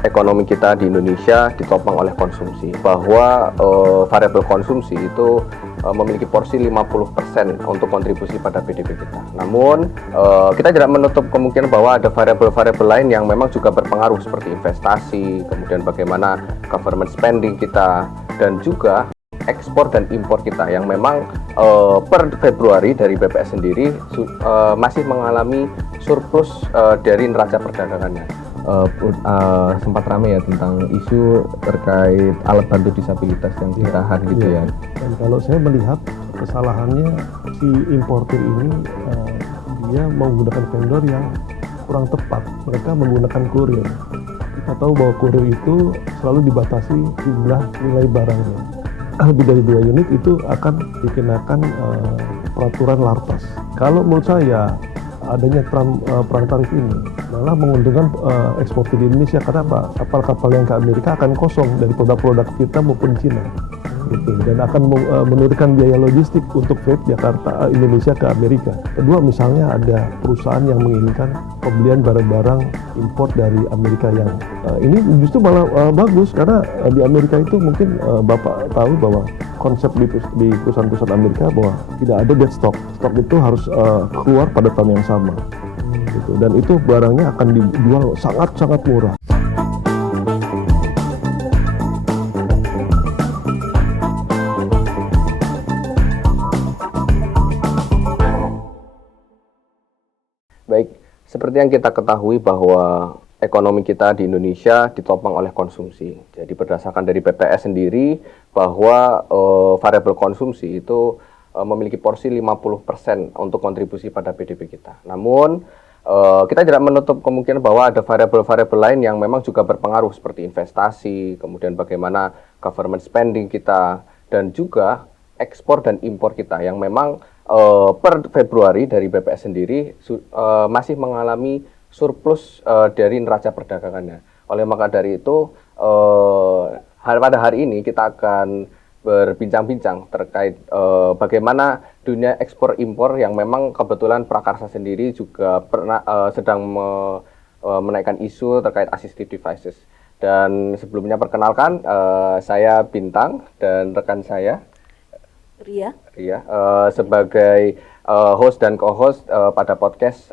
Ekonomi kita di Indonesia ditopang oleh konsumsi, bahwa variabel konsumsi itu memiliki porsi 50% untuk kontribusi pada PDB kita. Namun kita tidak menutup kemungkinan bahwa ada variabel-variabel lain yang memang juga berpengaruh, seperti investasi, kemudian bagaimana government spending kita, dan juga ekspor dan impor kita yang memang per Februari dari BPS sendiri masih mengalami surplus dari neraca perdagangannya. Sempat ramai ya tentang isu terkait alat bantu disabilitas yang ditahan gitu ya. Dan kalau saya melihat kesalahannya si importir ini, dia menggunakan vendor yang kurang tepat. Mereka menggunakan kurir. Kita tahu bahwa kurir itu selalu dibatasi jumlah nilai barangnya. Lebih dari 2 unit itu akan dikenakan peraturan lartas. Kalau menurut saya adanya perang tarif ini malah menguntungkan eksportir di Indonesia. Karena apa? Kapal-kapal yang ke Amerika akan kosong dari produk-produk kita maupun Cina gitu, dan akan menurunkan biaya logistik untuk freight Jakarta Indonesia ke Amerika. Kedua, misalnya ada perusahaan yang menginginkan pembelian barang-barang import dari Amerika yang ini justru malah bagus, karena di Amerika itu mungkin Bapak tahu bahwa konsep di perusahaan-perusahaan Amerika bahwa tidak ada dead stock. Stok itu harus keluar pada tahun yang sama gitu, dan itu barangnya akan dijual sangat-sangat murah. Baik, seperti yang kita ketahui bahwa ekonomi kita di Indonesia ditopang oleh konsumsi. Jadi berdasarkan dari BPS sendiri bahwa variabel konsumsi itu memiliki porsi 50% untuk kontribusi pada PDB kita. Namun kita tidak menutup kemungkinan bahwa ada variabel-variabel lain yang memang juga berpengaruh, seperti investasi, kemudian bagaimana government spending kita, dan juga ekspor dan impor kita yang memang per Februari dari BPS sendiri masih mengalami surplus dari neraca perdagangannya. Oleh maka dari itu pada hari ini kita akan berbincang-bincang terkait bagaimana dunia ekspor impor yang memang kebetulan Prakarsa sendiri juga sedang menaikkan isu terkait assistive devices. Dan sebelumnya perkenalkan, saya Bintang dan rekan saya Ria, sebagai host dan co-host pada podcast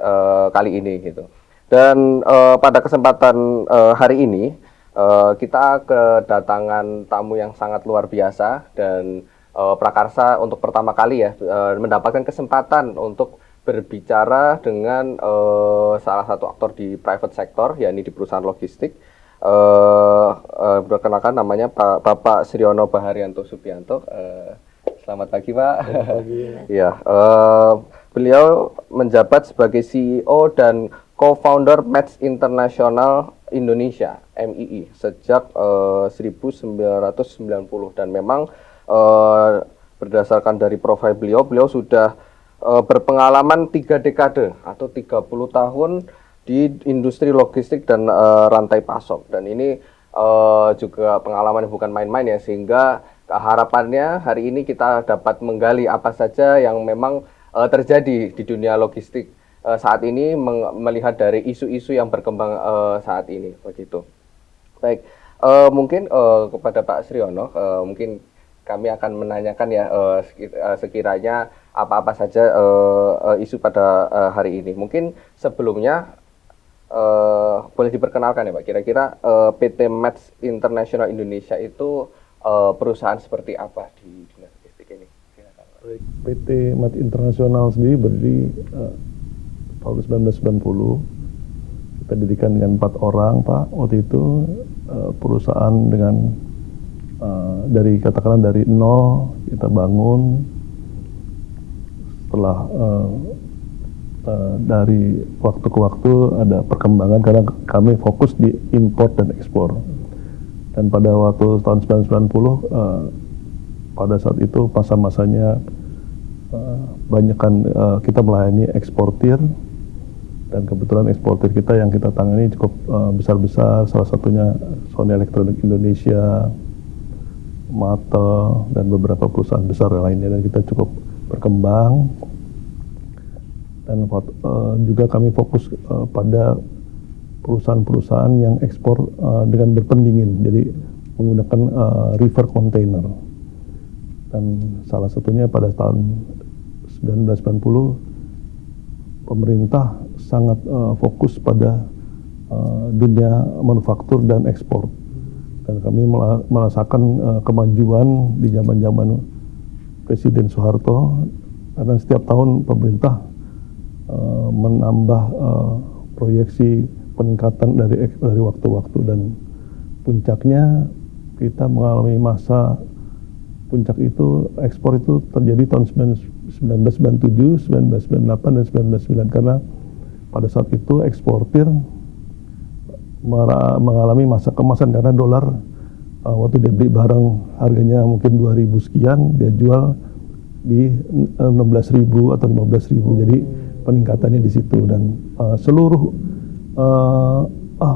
kali ini gitu. Dan pada kesempatan hari ini kita kedatangan tamu yang sangat luar biasa, dan Prakarsa untuk pertama kali ya mendapatkan kesempatan untuk berbicara dengan salah satu aktor di private sector, yakni di perusahaan logistik. Perkenalkan, namanya Bapak Sriono Baharyanto Subianto. Selamat pagi, Pak. Selamat pagi. Ya, beliau menjabat sebagai CEO dan co-founder Match International Indonesia (MII) sejak 1990, dan memang berdasarkan dari profil beliau sudah berpengalaman 3 dekade atau 30 tahun di industri logistik dan rantai pasok, dan ini juga pengalaman yang bukan main-main ya, sehingga harapannya hari ini kita dapat menggali apa saja yang memang terjadi di dunia logistik saat ini, melihat dari isu-isu yang berkembang saat ini, begitu. Baik, mungkin kepada Pak Sriono, mungkin kami akan menanyakan ya sekiranya apa-apa saja isu pada hari ini. Mungkin sebelumnya boleh diperkenalkan ya Pak, kira-kira PT Match International Indonesia itu perusahaan seperti apa di dunia logistik ini? PT Match International sendiri berdiri tahun 1990. Kita didirikan dengan 4 orang, Pak. Waktu itu perusahaan dengan dari nol kita bangun. Setelah dari waktu ke waktu ada perkembangan karena kami fokus di import dan ekspor. Dan pada waktu tahun 1990 pada saat itu masa-masanya banyakkan kita melayani eksportir, dan kebetulan eksportir kita yang kita tangani cukup besar-besar, salah satunya Sony Elektronik Indonesia, Mate, dan beberapa perusahaan besar lainnya, dan kita cukup berkembang. Dan juga kami fokus pada perusahaan-perusahaan yang ekspor dengan berpendingin, jadi menggunakan river container. Dan salah satunya pada tahun 1990 pemerintah sangat fokus pada dunia manufaktur dan ekspor. Dan kami merasakan kemajuan di zaman-zaman Presiden Soeharto, karena setiap tahun pemerintah menambah proyeksi peningkatan dari waktu-waktu, dan puncaknya kita mengalami masa puncak itu, ekspor itu terjadi tahun 1997, 1998, dan 1999, karena pada saat itu eksportir mengalami masa kemasan karena dolar waktu dia beli barang harganya mungkin 2.000 sekian, dia jual di 16.000 atau 15.000. Jadi peningkatannya di situ, dan seluruh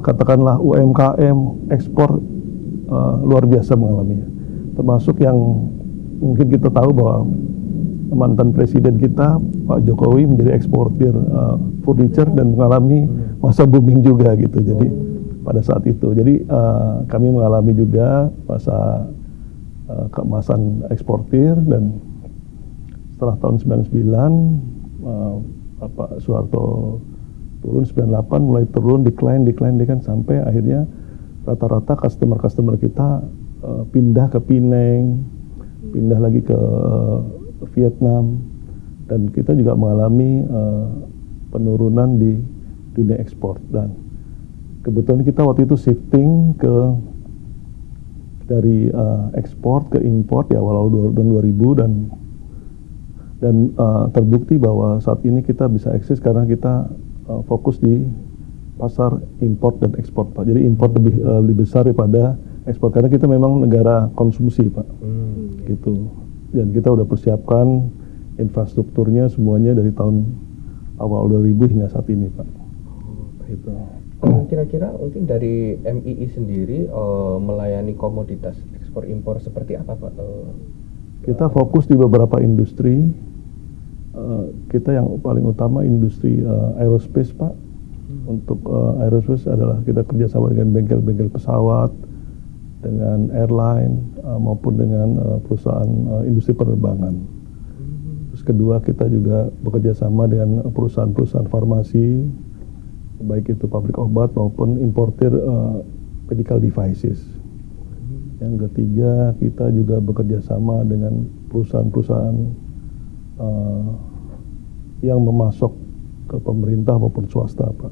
katakanlah UMKM ekspor luar biasa mengalaminya. Termasuk yang mungkin kita tahu bahwa mantan presiden kita Pak Jokowi menjadi eksportir furniture dan mengalami masa booming juga gitu. Jadi pada saat itu, jadi kami mengalami juga masa keemasan eksportir. Dan setelah tahun 99 Pak Soeharto turun, 98 mulai turun, decline sampai akhirnya rata-rata customer kita pindah ke Penang, pindah lagi ke Vietnam, dan kita juga mengalami penurunan di dunia ekspor. Dan kebetulan kita waktu itu shifting dari ekspor ke import ya awal tahun 2000, dan terbukti bahwa saat ini kita bisa eksis karena kita fokus di pasar import dan ekspor, Pak. Jadi import lebih besar daripada ekspor karena kita memang negara konsumsi, Pak. Gitu. Dan kita udah persiapkan infrastrukturnya semuanya dari tahun awal 2000 hingga saat ini, Pak. Gitu. Kira-kira mungkin dari MII sendiri melayani komoditas ekspor impor seperti apa, Pak? Kita fokus di beberapa industri. Kita yang paling utama industri aerospace, Pak. Untuk aerospace adalah kita kerjasama dengan bengkel-bengkel pesawat, dengan airline maupun dengan perusahaan industri penerbangan. Terus kedua, kita juga bekerja sama dengan perusahaan-perusahaan farmasi, baik itu pabrik obat maupun importir medical devices. Yang ketiga, kita juga bekerja sama dengan perusahaan-perusahaan yang memasok ke pemerintah maupun swasta, Pak.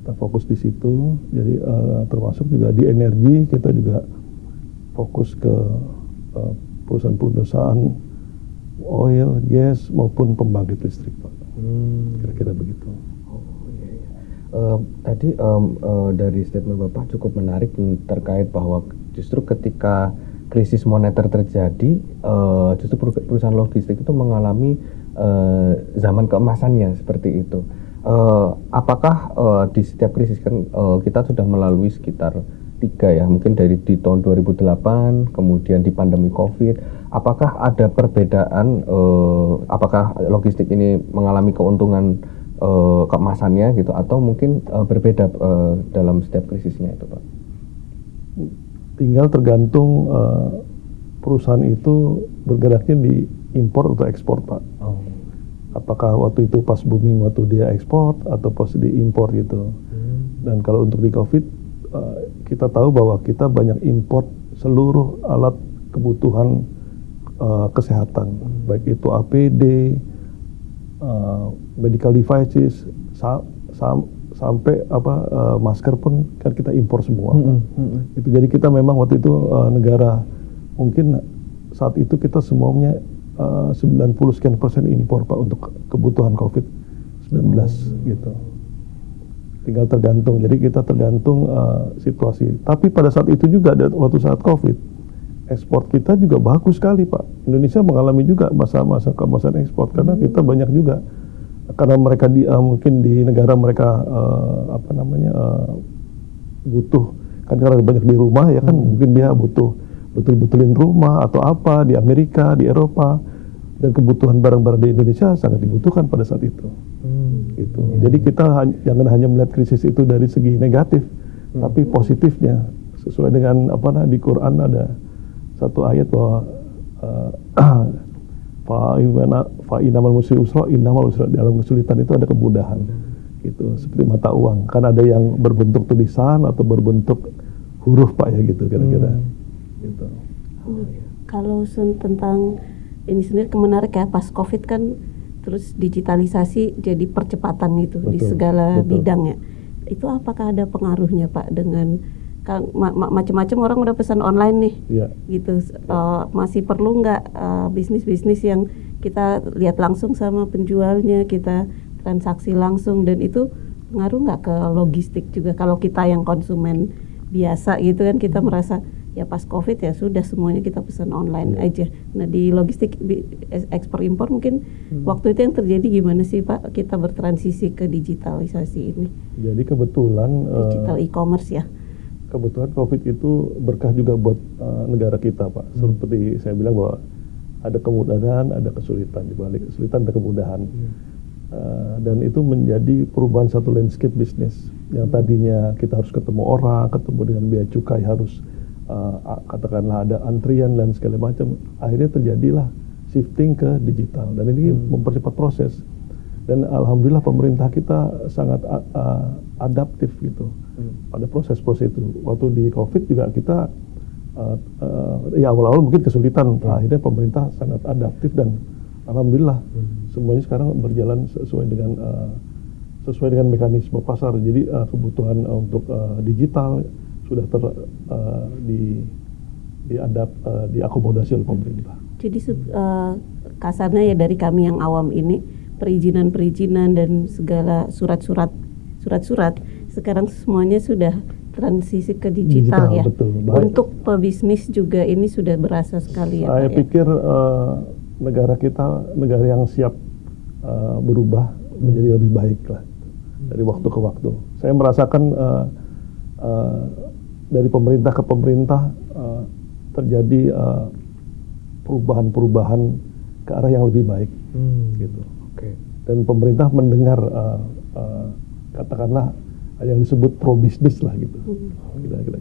Kita fokus di situ. Jadi termasuk juga di energi, kita juga fokus ke perusahaan-perusahaan oil, gas maupun pembangkit listrik, Pak. Kira-kira begitu. Tadi dari statement Bapak cukup menarik terkait bahwa justru ketika krisis moneter terjadi, justru perusahaan logistik itu mengalami zaman keemasannya seperti itu. Apakah di setiap krisis kan kita sudah melalui sekitar 3 ya, mungkin dari di tahun 2008, kemudian di pandemi COVID. Apakah ada perbedaan? Apakah logistik ini mengalami keuntungan keemasannya gitu, atau mungkin berbeda dalam setiap krisisnya itu, Pak? Tinggal tergantung perusahaan itu bergeraknya di impor atau ekspor, Pak. Apakah waktu itu pas booming waktu dia ekspor atau pas di impor gitu. Dan kalau untuk di COVID, kita tahu bahwa kita banyak import seluruh alat kebutuhan kesehatan, baik itu APD, medical devices, sampai masker pun kan kita impor semua. Itu jadi kita memang waktu itu negara, mungkin saat itu kita semuanya 90 sekian persen impor, Pak, untuk kebutuhan COVID-19 gitu. Tinggal tergantung, jadi kita tergantung situasi. Tapi pada saat itu juga, waktu saat COVID, ekspor kita juga bagus sekali, Pak. Indonesia mengalami juga masa-masa keemasan ekspor karena kita banyak juga, karena mereka mungkin di negara mereka butuh kan, karena banyak di rumah ya kan, mungkin dia butuh betul-betulin rumah atau apa di Amerika, di Eropa, dan kebutuhan barang-barang di Indonesia sangat dibutuhkan pada saat itu. gitu. Jadi kita jangan hanya melihat krisis itu dari segi negatif, tapi positifnya sesuai dengan di Quran ada satu ayat bahwa fa innamal usri usra, innamal usra, dalam kesulitan itu ada kemudahan. Gitu, seperti mata uang. Kan ada yang berbentuk tulisan atau berbentuk huruf Pak ya gitu kira-kira. Gitu. Kalau tentang ini sendiri menarik ya, pas COVID kan terus digitalisasi jadi percepatan gitu di segala bidang ya. Itu apakah ada pengaruhnya Pak dengan macam-macam orang udah pesan online nih, gitu. Masih perlu nggak bisnis-bisnis yang kita lihat langsung sama penjualnya, kita transaksi langsung, dan itu pengaruh nggak ke logistik juga? Kalau kita yang konsumen biasa gitu kan, kita merasa ya pas COVID ya sudah semuanya kita pesan online aja. Nah di logistik ekspor impor mungkin waktu itu yang terjadi gimana sih Pak, kita bertransisi ke digitalisasi ini? Jadi kebetulan digital e-commerce ya. Kebetulan COVID itu berkah juga buat negara kita Pak. Seperti saya bilang bahwa ada kemudahan, ada kesulitan, di balik kesulitan ada kemudahan. Dan itu menjadi perubahan satu landscape bisnis yang tadinya kita harus ketemu orang, ketemu dengan bea cukai, harus katakanlah ada antrian dan segala macam. Akhirnya terjadilah shifting ke digital, dan ini mempercepat proses. Dan alhamdulillah pemerintah kita sangat adaptif gitu pada proses-proses itu. Waktu di COVID juga kita ya awal-awal mungkin kesulitan, akhirnya pemerintah sangat adaptif dan alhamdulillah semuanya sekarang berjalan sesuai dengan mekanisme pasar. Jadi kebutuhan untuk digital sudah diakomodasi oleh pemerintah. Jadi kasarnya ya dari kami yang awam ini, perizinan dan segala surat-surat sekarang semuanya sudah transisi ke digital ya. Betul. Untuk pebisnis juga ini sudah berasa sekali ya. Saya pikir negara kita negara yang siap berubah menjadi lebih baik lah dari waktu ke waktu. Saya merasakan dari pemerintah ke pemerintah terjadi perubahan ke arah yang lebih baik, gitu. Dan pemerintah mendengar katakanlah yang disebut pro bisnis lah gitu. Kira-kira.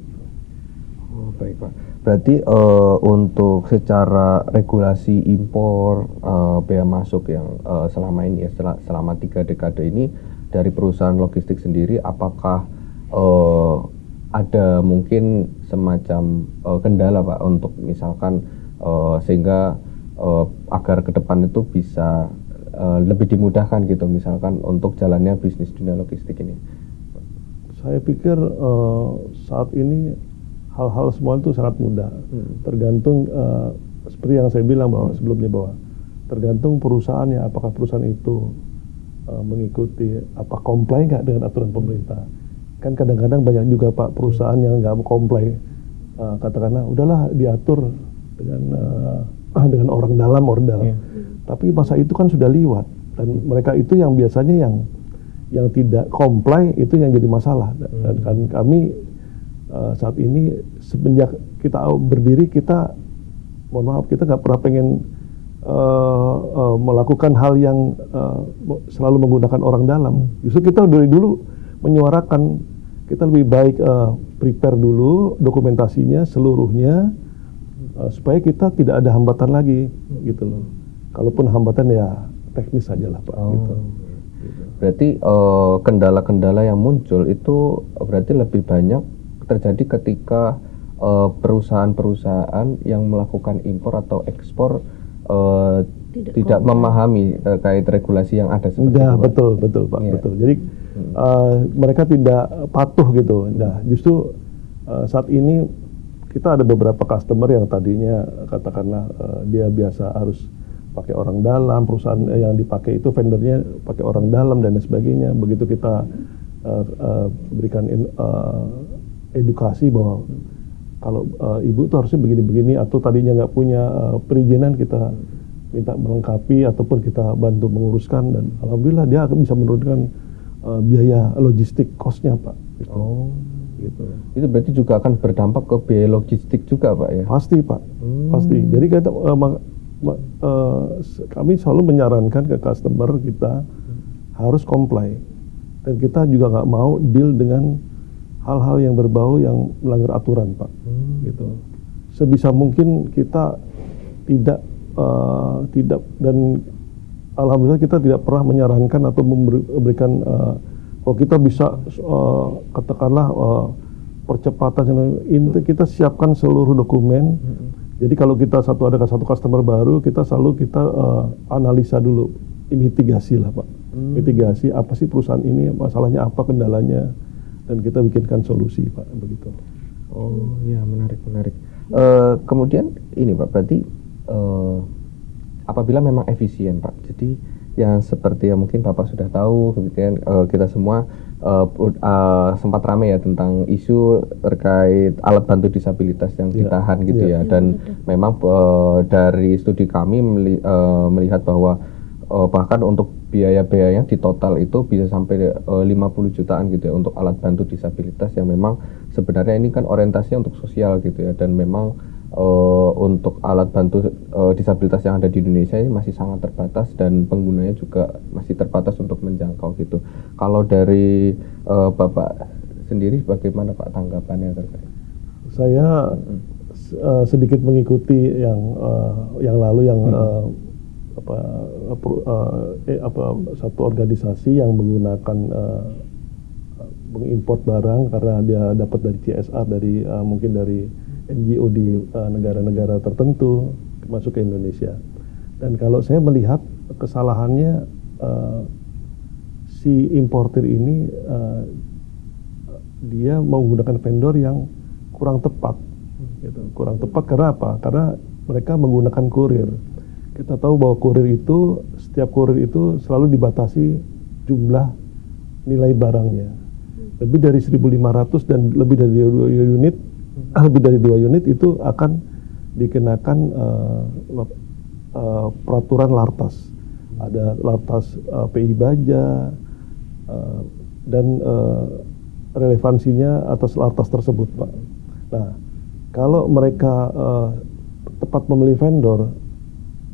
Oh, baik Pak. Berarti untuk secara regulasi impor bea masuk yang selama ini ya selama 3 dekade ini dari perusahaan logistik sendiri, apakah ada mungkin semacam kendala Pak untuk misalkan sehingga agar ke depan itu bisa lebih dimudahkan gitu misalkan untuk jalannya bisnis dunia logistik ini? Saya pikir saat ini hal-hal semua itu sangat mudah. Tergantung seperti yang saya bilang sebelumnya bahwa tergantung perusahaannya, apakah perusahaan itu mengikuti comply nggak dengan aturan pemerintah. Kan kadang-kadang banyak juga Pak perusahaan yang nggak comply, katakanlah udahlah diatur dengan orang dalam. Tapi masa itu kan sudah liwat, dan mereka itu yang biasanya yang tidak comply itu yang jadi masalah. Dan kan kami saat ini semenjak kita berdiri, kita mohon maaf kita nggak pernah pengen melakukan hal yang selalu menggunakan orang dalam. Justru kita dari dulu menyuarakan kita lebih baik prepare dulu dokumentasinya seluruhnya supaya kita tidak ada hambatan lagi gitu loh. Kalaupun hambatan ya teknis saja lah Pak. Gitu. Berarti kendala-kendala yang muncul itu berarti lebih banyak terjadi ketika perusahaan-perusahaan yang melakukan impor atau ekspor tidak memahami terkait regulasi yang ada seperti itu. Betul Pak, betul. Jadi mereka tidak patuh gitu. Nah, justru saat ini kita ada beberapa customer yang tadinya katakanlah dia biasa harus pakai orang dalam, perusahaan yang dipakai itu vendornya pakai orang dalam dan sebagainya. Begitu kita berikan edukasi bahwa kalau ibu tuh harusnya begini-begini, atau tadinya nggak punya perizinan, kita minta melengkapi ataupun kita bantu menguruskan, dan alhamdulillah dia akan bisa menurunkan biaya logistik cost-nya Pak. Gitu. Gitu. Itu berarti juga akan berdampak ke biaya logistik juga Pak ya? Pasti Pak, pasti. Jadi kita kami selalu menyarankan ke customer kita harus comply. Dan kita juga nggak mau deal dengan hal-hal yang berbau yang melanggar aturan, Pak. Gitu. Sebisa mungkin kita tidak dan alhamdulillah kita tidak pernah menyarankan atau memberikan kalau kita bisa katakanlah percepatan ini kita siapkan seluruh dokumen. Jadi kalau kita ada satu customer baru, kita selalu analisa dulu, mitigasi lah Pak. Mitigasi apa sih perusahaan ini, masalahnya apa, kendalanya, dan kita bikinkan solusi Pak, begitu. Oh ya, menarik. Kemudian ini Pak, berarti apabila memang efisien Pak, jadi yang seperti yang mungkin Bapak sudah tahu, kemudian kita semua sempat ramai ya tentang isu terkait alat bantu disabilitas yang ditahan gitu ya, dan memang dari studi kami melihat bahwa bahkan untuk biaya-biayanya di total itu bisa sampai 50 jutaan gitu ya untuk alat bantu disabilitas yang memang sebenarnya ini kan orientasinya untuk sosial gitu ya, dan memang untuk alat bantu disabilitas yang ada di Indonesia ini masih sangat terbatas dan penggunanya juga masih terbatas untuk menjangkau gitu. Kalau dari Bapak sendiri bagaimana Pak tanggapannya terkait? Saya sedikit mengikuti yang lalu yang satu organisasi yang menggunakan mengimpor barang karena dia dapat dari CSR dari mungkin dari NGO di negara-negara tertentu masuk ke Indonesia. Dan kalau saya melihat kesalahannya si importer ini dia menggunakan vendor yang kurang tepat. Gitu. Kurang tepat karena apa? Karena mereka menggunakan kurir. Kita tahu bahwa setiap kurir itu selalu dibatasi jumlah nilai barangnya. Lebih dari 1.500 dan lebih dari 2 unit itu akan dikenakan peraturan lartas. Ada lartas PI Baja dan relevansinya atas lartas tersebut, Pak. Nah, kalau mereka tepat memilih vendor,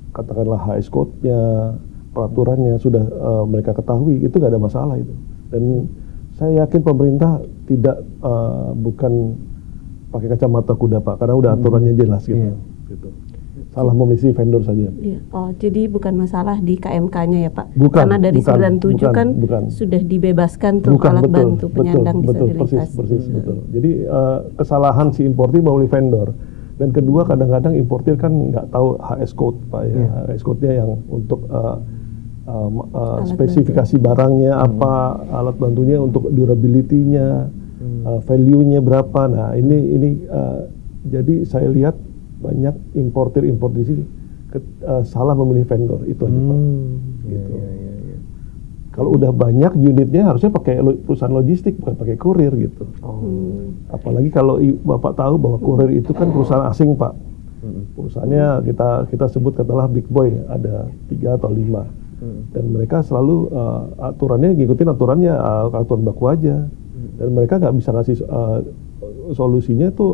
katakanlah HS code-nya, peraturannya sudah mereka ketahui, itu nggak ada masalah itu. Dan saya yakin pemerintah bukan pakai kacamata kuda Pak, karena udah aturannya jelas gitu. Gitu. Salah memilih vendor saja. Iya. Oh, jadi bukan masalah di KMK-nya ya Pak? Bukan. Karena dari 97 kan bukan. sudah dibebaskan tuh alat bantu penyandang disabilitas. Persis, betul. Jadi kesalahan si importir memilih vendor. Dan kedua, kadang-kadang importir kan nggak tahu HS code Pak ya. HS code-nya yang untuk spesifikasi barangnya apa, alat bantunya untuk durability-nya, value-nya berapa. Nah, ini jadi saya lihat banyak importir di sini salah memilih vendor itu aja Pak. Gitu. Ya. Kalau udah banyak unitnya harusnya pakai perusahaan logistik, bukan pakai kurir gitu. Apalagi kalau Bapak tahu bahwa kurir itu kan perusahaan asing Pak. Perusahaannya kita sebut katakanlah big boy, ada 3 atau 5. Dan mereka selalu aturannya ngikutin aturan baku aja. Dan mereka nggak bisa ngasih solusinya tuh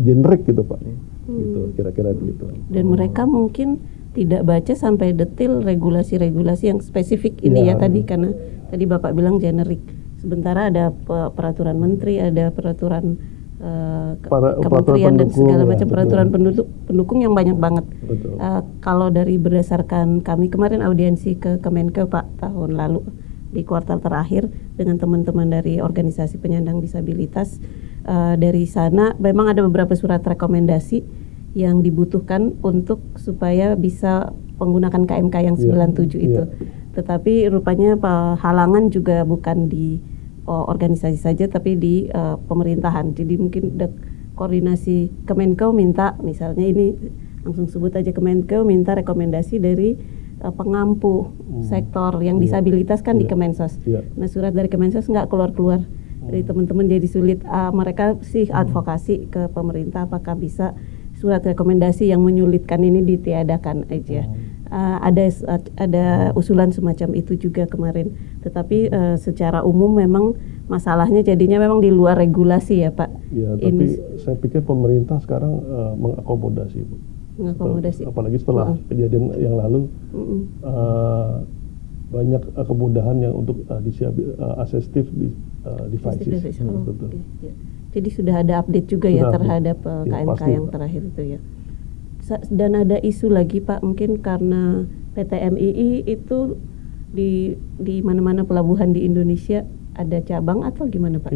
generik gitu Pak. Gitu, kira-kira begitu. Dan mereka mungkin tidak baca sampai detail regulasi-regulasi yang spesifik ini ya tadi, karena tadi Bapak bilang generik. Sementara ada peraturan menteri, ada peraturan kementerian dan segala macam peraturan pendukung yang banyak banget. Kalau dari berdasarkan kami kemarin audiensi ke Kemenkeu Pak tahun lalu di kuartal terakhir dengan teman-teman dari organisasi penyandang disabilitas, dari sana memang ada beberapa surat rekomendasi yang dibutuhkan untuk supaya bisa menggunakan KMK yang 97 itu. Tetapi rupanya halangan juga bukan di organisasi saja tapi di pemerintahan. Jadi mungkin koordinasi Kemenkeu minta, misalnya ini langsung sebut aja, Kemenkeu minta rekomendasi dari pengampu sektor yang disabilitas kan di Kemensos. Nah, surat dari Kemensos nggak keluar-keluar. Jadi teman-teman jadi sulit. Mereka sih advokasi ke pemerintah apakah bisa surat rekomendasi yang menyulitkan ini ditiadakan aja. Ada usulan semacam itu juga kemarin. Tetapi secara umum memang masalahnya jadinya memang di luar regulasi ya Pak. Ya, tapi saya pikir pemerintah sekarang mengakomodasi Bu. Mengakomodasi. Apalagi setelah kejadian yang lalu, banyak kemudahan yang untuk assistive devices. Betul. Ya. Jadi sudah ada update juga ya terhadap KMK yang terakhir itu ya. Dan ada isu lagi Pak, mungkin karena PT MII itu di mana-mana pelabuhan di Indonesia ada cabang atau gimana Pak?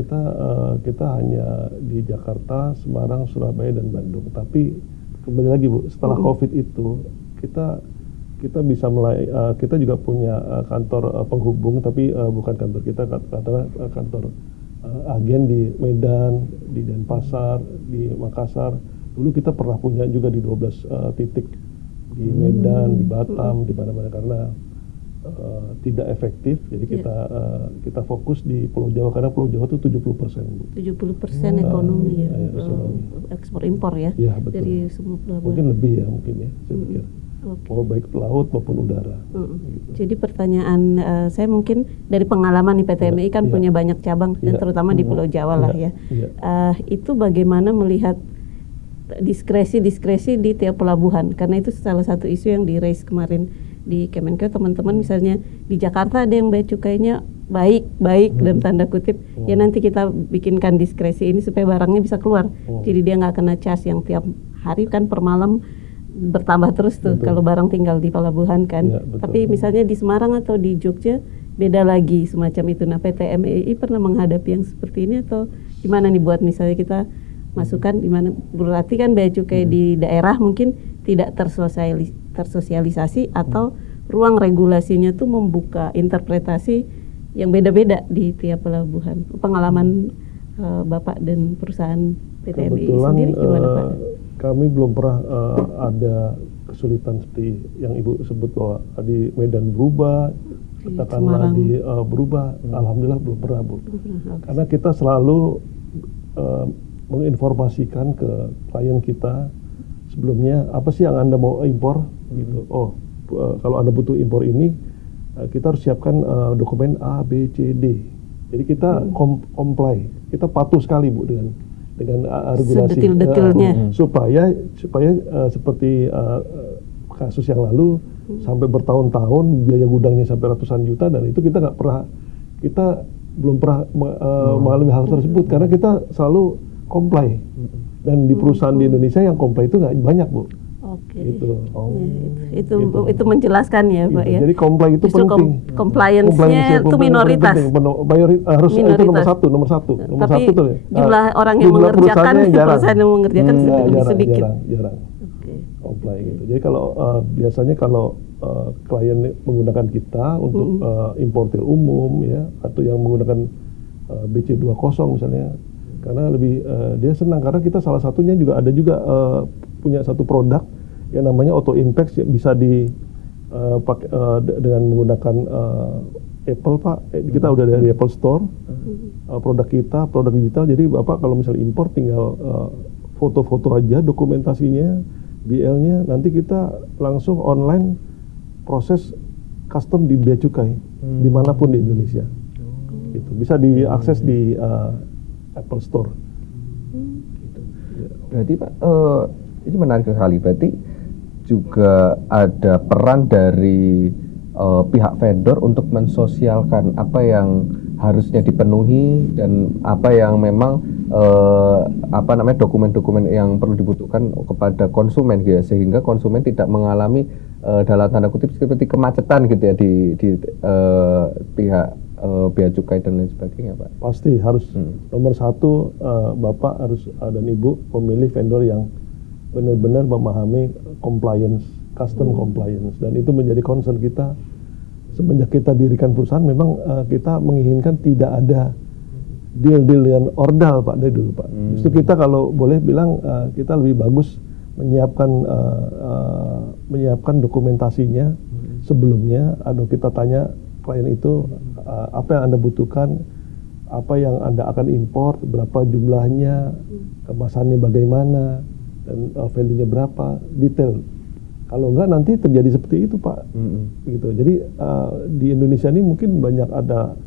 Kita hanya di Jakarta, Semarang, Surabaya dan Bandung. Tapi kembali lagi Bu, setelah COVID itu kita bisa kita juga punya kantor penghubung, tapi bukan kantor kita, kantor agen di Medan, di Denpasar, di Makassar. Dulu kita pernah punya juga di 12 titik di Medan, di Batam, di mana-mana karena tidak efektif. Jadi kita fokus di Pulau Jawa karena Pulau Jawa itu 70%. 70% ekonomi ya. Ekspor impor ya. Iya, betul. Dari semua pelabuhan. Mungkin lebih ya saya pikir. Mau baik laut maupun udara. Gitu. Jadi pertanyaan saya mungkin dari pengalaman di PT MII kan punya banyak cabang dan terutama di Pulau Jawa lah ya. Itu bagaimana melihat diskresi di tiap pelabuhan, karena itu salah satu isu yang di-raise kemarin di Kemenkeu. Teman-teman misalnya di Jakarta ada yang bea cukainya baik dalam tanda kutip, ya nanti kita bikinkan diskresi ini supaya barangnya bisa keluar, jadi dia nggak kena charge yang tiap hari kan per malam bertambah terus tuh kalau barang tinggal di pelabuhan kan. Tapi misalnya di Semarang atau di Jogja beda lagi semacam itu. Nah PT MII pernah menghadapi yang seperti ini atau gimana nih buat misalnya kita masukan di mana berarti kan bea cukai di daerah mungkin tidak tersosialisasi atau ruang regulasinya tuh membuka interpretasi yang beda-beda di tiap pelabuhan. Pengalaman Bapak dan perusahaan PT MII sendiri gimana Pak? Kami belum pernah ada kesulitan seperti yang Ibu sebut bahwa di Medan berubah, katakanlah di berubah. Alhamdulillah belum pernah Bu. Karena kita selalu menginformasikan ke klien kita sebelumnya apa sih yang Anda mau impor gitu. Kalau Anda butuh impor ini kita harus siapkan dokumen A, B, C, D. Jadi kita comply, kita patuh sekali Bu dengan regulasi sedetil-detilnya supaya seperti kasus yang lalu sampai bertahun-tahun biaya gudangnya sampai ratusan juta, dan itu kita belum pernah mengalami hal tersebut karena kita selalu comply, dan di perusahaan di Indonesia yang comply itu nggak banyak Bu. Itu menjelaskan ya Pak ya. Jadi comply itu justru penting. Compliance-nya itu minoritas. Harus itu nomor satu. Tapi tuh, jumlah orang yang mengerjakan, perusahaan yang mengerjakan sedikit. Jarang. Comply gitu. Jadi biasanya kalau klien menggunakan kita untuk importir umum ya, atau yang menggunakan BC20 misalnya, karena lebih dia senang karena kita salah satunya juga ada punya satu produk yang namanya Auto Impact yang bisa dipakai dengan menggunakan Apple Pak. Kita udah dari Apple Store, produk kita, produk digital. Jadi Bapak kalau misalnya impor tinggal foto-foto aja dokumentasinya, BL-nya, nanti kita langsung online proses custom di bea cukai dimanapun di Indonesia. Gitu. Bisa diakses di Apple Store. Berarti Pak, ini menarik sekali. Berarti juga ada peran dari pihak vendor untuk mensosialkan apa yang harusnya dipenuhi dan apa yang memang dokumen-dokumen yang perlu dibutuhkan kepada konsumen gitu ya, sehingga konsumen tidak mengalami dalam tanda kutip seperti kemacetan gitu ya di pihak bea cukai dan lain sebagainya Pak. Pasti harus nomor satu, Bapak harus dan Ibu memilih vendor yang benar-benar memahami compliance, custom compliance, dan itu menjadi concern kita semenjak kita dirikan perusahaan. Memang kita menginginkan tidak ada deal-deal dengan ordal Pak dari dulu Pak. Justru kita kalau boleh bilang kita lebih bagus menyiapkan dokumentasinya sebelumnya. Kita tanya klien itu apa yang Anda butuhkan, apa yang Anda akan import, berapa jumlahnya, kemasannya bagaimana, dan value-nya berapa, detail. Kalau enggak nanti terjadi seperti itu Pak. Gitu. Jadi di Indonesia ini mungkin banyak ada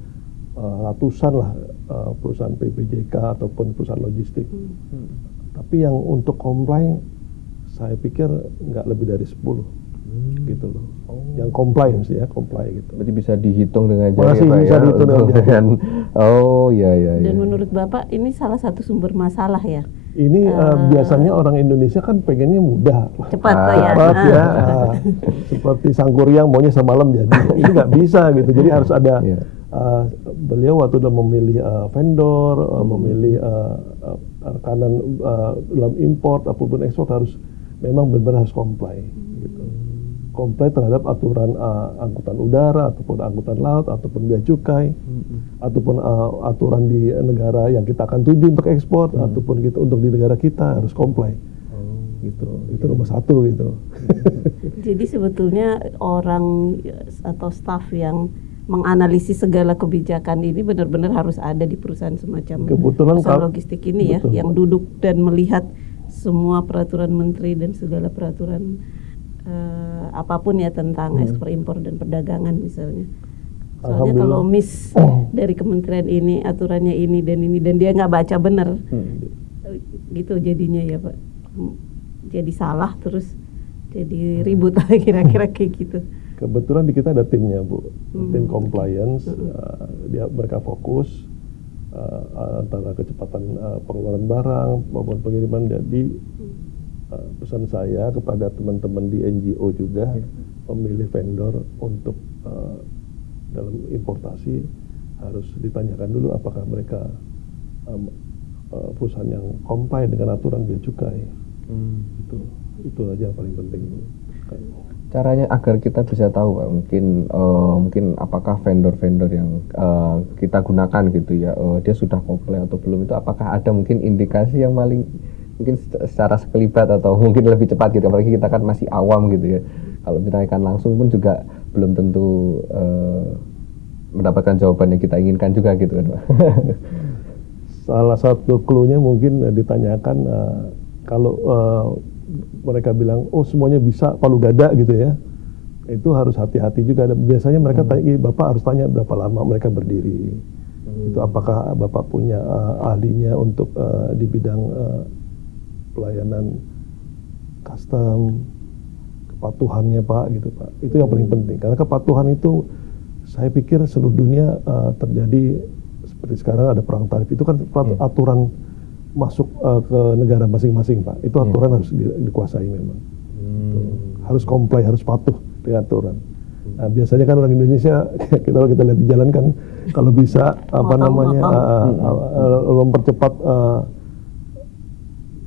ratusan lah perusahaan PPJK ataupun perusahaan logistik. Tapi yang untuk comply saya pikir nggak lebih dari 10 gitu loh. yang compliance ya, comply gitu. Berarti bisa dihitung dengan jari Masih Pak bisa ya? dihitung dengan jari. Oh iya. Dan menurut Bapak ini salah satu sumber masalah ya? Ini biasanya orang Indonesia kan pengennya mudah, Cepat Pak ya? cepat ya, seperti Sangkuriang maunya semalam jadi. Ini nggak bisa gitu. Jadi harus ada beliau waktu dalam memilih vendor, memilih rekanan dalam import ataupun ekspor harus memang benar-benar harus comply gitu. Comply terhadap aturan angkutan udara ataupun angkutan laut ataupun bea cukai ataupun aturan di negara yang kita akan tuju untuk ekspor ataupun kita untuk di negara kita harus comply gitu. Itu nomor satu gitu. Jadi sebetulnya orang atau staf yang menganalisis segala kebijakan ini benar-benar harus ada di perusahaan semacam Kebetulan perusahaan logistik ini betul. ya, yang duduk dan melihat semua peraturan menteri dan segala peraturan apapun ya tentang ekspor impor dan perdagangan misalnya. Soalnya kalau miss dari kementerian ini aturannya ini dan dia nggak baca benar, gitu jadinya ya Pak. Jadi salah terus jadi ribut lah kira-kira kayak gitu. Kebetulan di kita ada timnya Bu, tim compliance, mereka fokus antara kecepatan pengeluaran barang maupun pengiriman. Jadi pesan saya kepada teman-teman di NGO juga memilih vendor untuk dalam importasi harus ditanyakan dulu apakah mereka perusahaan yang comply dengan aturan bea cukai. Itu aja yang paling penting. Caranya agar kita bisa tahu Pak, mungkin apakah vendor-vendor yang kita gunakan gitu ya, dia sudah comply atau belum, itu apakah ada mungkin indikasi yang paling mungkin secara sekelibat atau mungkin lebih cepat gitu, apalagi kita kan masih awam gitu ya, kalau ditanyakan langsung pun juga belum tentu mendapatkan jawaban yang kita inginkan juga gitu kan Pak. Salah satu clue-nya mungkin ditanyakan kalau mereka bilang semuanya bisa palu gada gitu ya, itu harus hati-hati juga. Biasanya mereka tanya, Bapak harus tanya berapa lama mereka berdiri, itu apakah Bapak punya ahlinya untuk di bidang pelayanan custom, kepatuhannya Pak gitu Pak. Itu yang paling penting, karena kepatuhan itu saya pikir seluruh dunia terjadi seperti sekarang ada perang tarif, itu kan aturan masuk ke negara masing-masing Pak. Itu aturan harus dikuasai memang. Harus comply, harus patuh dengan aturan. Nah, biasanya kan orang Indonesia kalau kita lihat di jalan kan kalau bisa mempercepat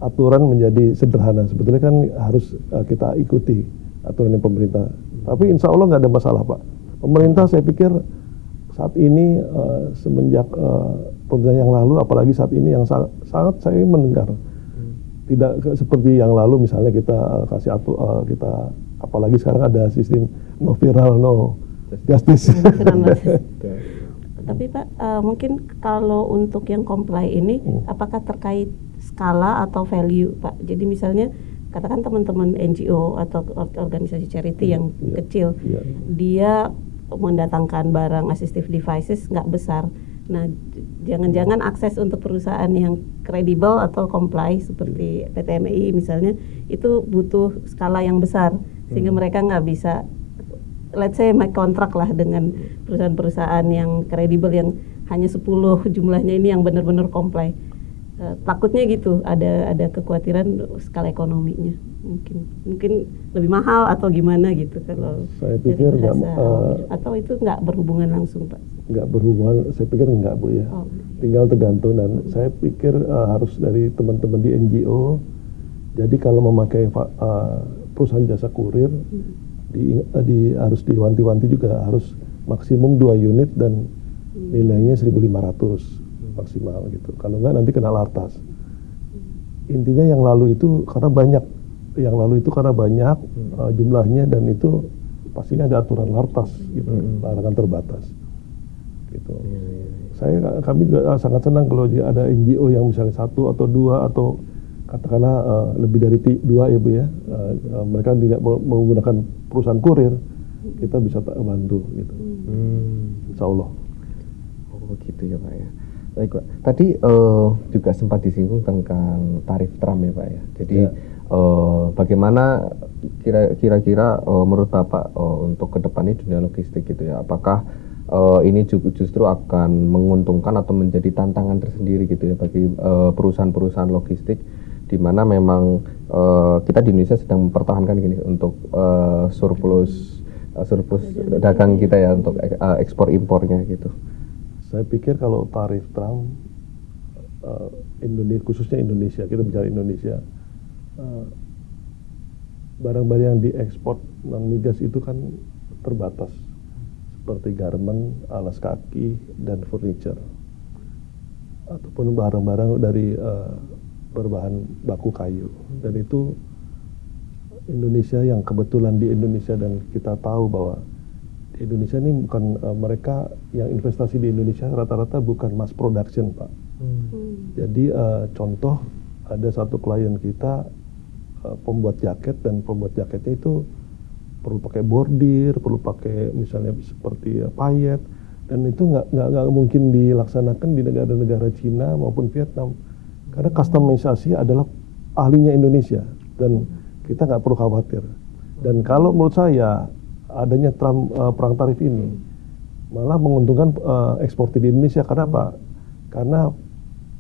aturan menjadi sederhana. Sebetulnya kan harus kita ikuti aturan yang pemerintah. Tapi insya Allah nggak ada masalah Pak. Pemerintah saya pikir saat ini semenjak pemerintahan yang lalu, apalagi saat ini yang sangat saya mendengar tidak seperti yang lalu, misalnya kita kasih kita apalagi sekarang ada sistem no viral no justice. Tapi Pak mungkin kalau untuk yang comply ini apakah terkait skala atau value Pak? Jadi misalnya katakan teman-teman NGO atau organisasi charity yang kecil, dia mendatangkan barang assistive devices nggak besar. Nah, jangan-jangan akses untuk perusahaan yang kredibel atau comply seperti PT MI misalnya itu butuh skala yang besar sehingga mereka nggak bisa, let's say make kontrak lah dengan perusahaan-perusahaan yang kredibel yang hanya 10 jumlahnya ini yang benar-benar comply. Takutnya gitu, ada kekhawatiran skala ekonominya mungkin lebih mahal atau gimana gitu kalau saya pikir atau itu nggak berhubungan langsung Pak? Nggak berhubungan, saya pikir nggak Bu ya. Tinggal tergantung, dan saya pikir harus dari teman-teman di NGO. Jadi kalau memakai perusahaan jasa kurir harus diwanti-wanti juga, harus maksimum 2 unit dan nilainya 1.500 maksimal gitu. Kalau nggak nanti kena lartas. Intinya yang lalu itu karena banyak jumlahnya, dan itu pastinya ada aturan lartas gitu, larangan terbatas gitu. Kami juga sangat senang kalau ada NGO yang misalnya 1 atau 2 atau katakanlah lebih dari 2 ya Bu ya, mereka tidak menggunakan perusahaan kurir, kita bisa bantu gitu. Insya Allah. Oh gitu ya Pak ya. Baik Pak, tadi juga sempat disinggung tentang tarif Trump ya Pak ya. Jadi Bagaimana kira-kira menurut Bapak untuk ke depan ini dunia logistik gitu ya? Apakah ini justru akan menguntungkan atau menjadi tantangan tersendiri gitu ya bagi perusahaan-perusahaan logistik, di mana memang kita di Indonesia sedang mempertahankan gini untuk surplus dagang kita ya untuk ekspor impornya gitu. Saya pikir kalau tarif Trump Indonesia, khususnya Indonesia, kita bicara Indonesia, barang-barang yang diekspor non migas itu kan terbatas, seperti garment, alas kaki, dan furniture, ataupun barang-barang dari berbahan baku kayu. Dan itu Indonesia, yang kebetulan di Indonesia, dan kita tahu bahwa di Indonesia ini bukan mereka yang investasi di Indonesia rata-rata bukan mass production, Pak. Jadi contoh, ada satu klien kita pembuat jaket, dan pembuat jaketnya itu perlu pakai bordir, perlu pakai misalnya seperti payet, dan itu nggak mungkin dilaksanakan di negara-negara Cina maupun Vietnam, karena customisasi adalah ahlinya Indonesia, dan kita nggak perlu khawatir. Dan kalau menurut saya adanya perang tarif ini malah menguntungkan eksportir di Indonesia. Karena apa? Karena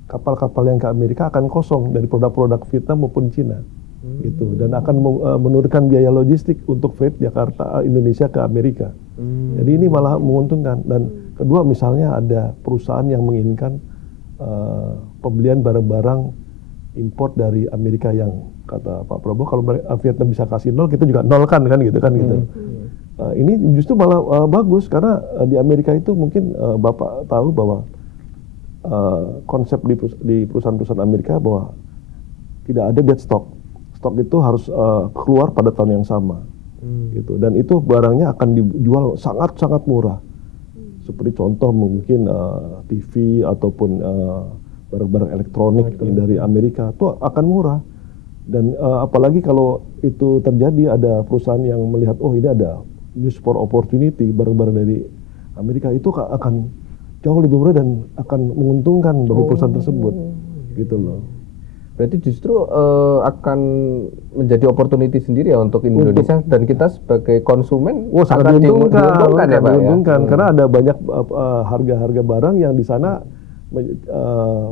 kapal-kapal yang ke Amerika akan kosong dari produk-produk Vietnam maupun Cina, gitu, dan akan menurunkan biaya logistik untuk freight Jakarta Indonesia ke Amerika. Jadi ini malah menguntungkan. Dan kedua, misalnya ada perusahaan yang menginginkan pembelian barang-barang import dari Amerika, yang kata Pak Prabowo kalau Vietnam bisa kasih nol, kita juga nol kan gitu. Ini justru malah bagus, karena di Amerika itu mungkin Bapak tahu bahwa konsep di perusahaan-perusahaan Amerika bahwa tidak ada dead stock. Stok itu harus keluar pada tahun yang sama, gitu. Dan itu barangnya akan dijual sangat-sangat murah. Seperti contoh mungkin TV ataupun barang-barang elektronik dari Amerika itu akan murah. Dan apalagi kalau itu terjadi, ada perusahaan yang melihat, oh ini ada use for opportunity, barang-barang dari Amerika itu akan jauh lebih murah dan akan menguntungkan bagi perusahaan tersebut, gitu loh. Berarti justru akan menjadi opportunity sendiri ya untuk Indonesia, dan kita sebagai konsumen sangat akan diuntungkan ya Pak ya? Karena ada banyak harga-harga barang yang di sana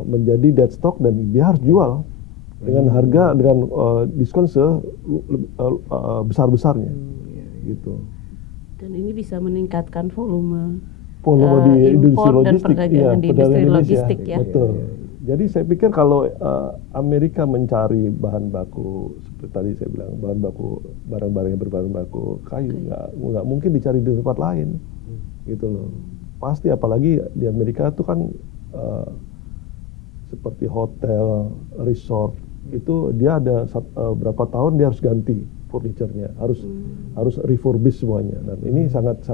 menjadi dead stock, dan dia harus jual dengan harga dengan diskon besar-besarnya, gitu. Dan ini bisa meningkatkan volume di industri logistik, perdagangan di industri logistik ya. Betul. Jadi saya pikir kalau Amerika mencari bahan baku, seperti tadi saya bilang, bahan baku barang-barang yang berbahan baku kayu, nggak mungkin dicari di tempat lain, gitu loh. Pasti, apalagi di Amerika itu kan seperti hotel, resort, itu dia ada berapa tahun dia harus ganti furniture-nya, harus refurbish semuanya. Dan ini sangat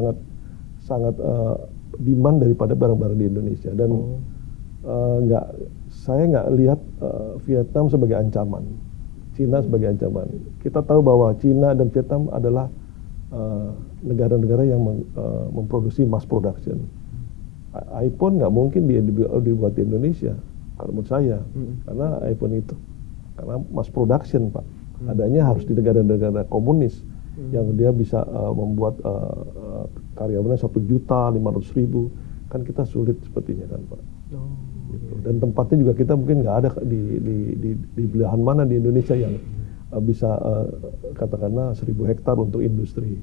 demand daripada barang-barang di Indonesia. Dan saya nggak lihat Vietnam sebagai ancaman, Cina sebagai ancaman. Kita tahu bahwa Cina dan Vietnam adalah negara-negara yang memproduksi mass production. iPhone nggak mungkin dibuat di Indonesia, kalau menurut saya, karena iPhone itu karena mass production, Pak. Adanya harus di negara-negara komunis yang dia bisa membuat karyawannya 1.500.000, kan kita sulit sepertinya kan, Pak. Gitu. Dan tempatnya juga kita mungkin nggak ada di belahan mana di Indonesia yang bisa katakanlah 1.000 hektar untuk industri,